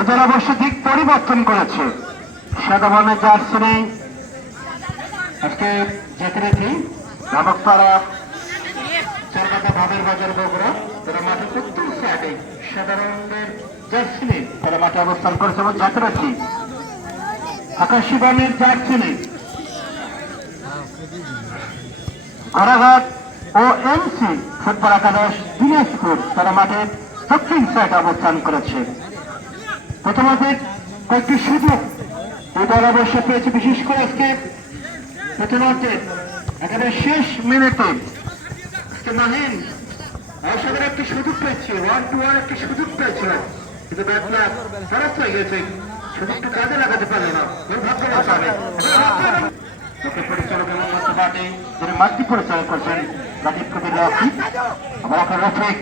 এদের অবশ্য দিক পরিবর্তন করেছে। সাদা বর্ণের জার্সি নেই আজকে জাতিরেথি ধাবকপাড়া চারকাটা ভাবের বাজার বগুড়া। তারা মাঠে উত্তর সাইডে সাদা রঙের জার্সি নেই তারা মাঠে অবস্থান করেছে এবং জাতিরেথি আকাশী বর্ণের জার্সি নেই ঘোড়াঘাট ও এমসি ফুটবল একাদশ দিনাজপুর তারা মাঠের দক্ষিণ সাইডে অবস্থান করেছে। প্রথমে কয়েকটি সুযোগ এই দল অবশ্য পেয়েছে, বিশেষ করে আজকে প্রথমার্ধে একেবারে শেষ মিনিটে মাহিন অসাধারণ একটি সুযোগ পেয়েছে, 1-1 একটি সুযোগ পেয়েছিল, কিন্তু ব্যাটলা খারাপ হয়ে গেছে, সুযোগটা কাজে লাগাতে পারল না। ভাগ্যবান পাবে পরিচালক এবং মাঠে যিনি মাঠটি পরিচালনা করছেন রাজীব কবির রাফি। আবার আপনার রফিক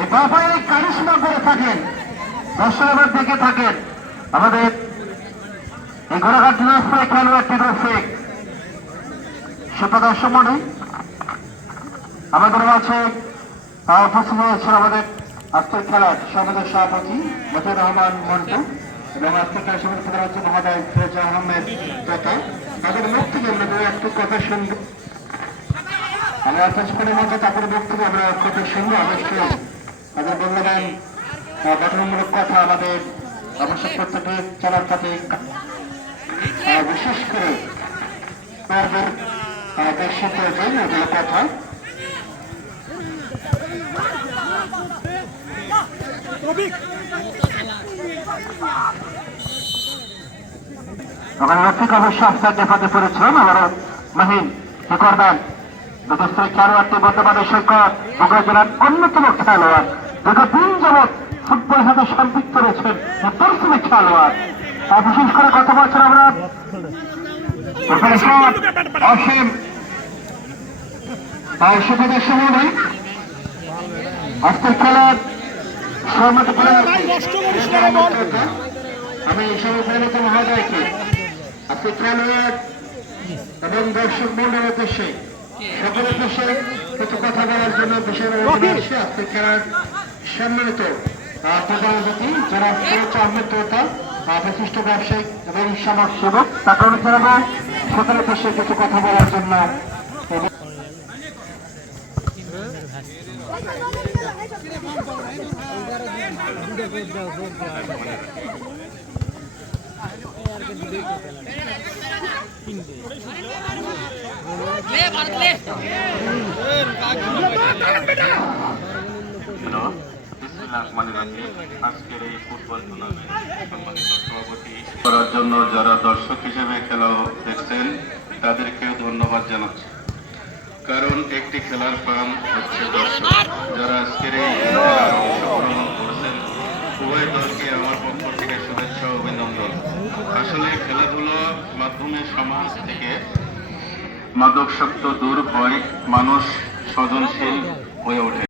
এই বাবাই কারিশমা করে থাকেন, দর্শক দেখে থাকেন আমাদের এই ঘোড়াঘাট দিনাজপুরে খেলোয়াড়টি রফিক। সুপ্রদর্শক মনে আমাদের মাঝে উপস্থিত হয়েছে আমাদের আজকের খেলার সমাজের সভাপতি মতিউর রহমান মন্টু এবং আজকের খেলার সমাজের খেলা হচ্ছে মহোদয় ফিরোজা আহমেদ তথা তাদের মুখ থেকে আমরা একটু কথা শুনব। আমরা কিছুক্ষণের মধ্যে তাদের মুখ থেকে আমরা কথা শুনবো। অবশ্যই তাদের মূল্যবান গঠনমূলক কথা আমাদের অবশ্যই প্রত্যেকে চলার পথে বিশেষ করে দর্শক প্রয়োজন এগুলো কথা রফিক অবশ্য আফসার দেখাতে পেরেছিলেন। আবারও মাহিন কি করবেন? বিদেশের খেলোয়াড়টি বর্তমানে সৈকত বগুড়া জেলার অন্যতম খেলোয়াড়, দীর্ঘদিন যাবৎ ফুটবলের সাথে সম্পৃক্ত রয়েছেন পরিশ্রমী খেলোয়াড়। বিশেষ করে গত বছর আমরা অসীম সুখদের সময় নেই আজকের খেলার আমি সভাপতি মহোদয়কে আজকে খেলোয়াড় এবং দর্শক মন্ডলের উদ্দেশ্যে সকলের উদ্দেশ্যে কিছু কথা বলার জন্য বিশেষ আসছে আজকে খেলার সম্মানিত প্রধান অতিথি যারা আহমেদ তোতা বিশিষ্ট ব্যবসায়িক এবং সমাজ সেবক তাকে অনুসরণ সকলের উদ্দেশ্যে কিছু কথা বলার জন্য আজকের এই ফুটবল টুর্নামেন্ট সম্মানিত সভাপতি করার জন্য যারা দর্শক হিসেবে খেলা দেখছেন তাদেরকেও ধন্যবাদ জানাচ্ছি, কারণ একটি খেলার ফার্ম হচ্ছে দর্শক। যারা আজকের এই খেলায় অংশগ্রহণ করেছেন উভয় দলকে আমার পক্ষ থেকে শুভেচ্ছা ও অভিনন্দন। আসলে খেলাধুলার মাধ্যমে সমাজ থেকে মাদকাসক্ত দূর হয়, মানুষ সৃজনশীল হয়ে ওঠে।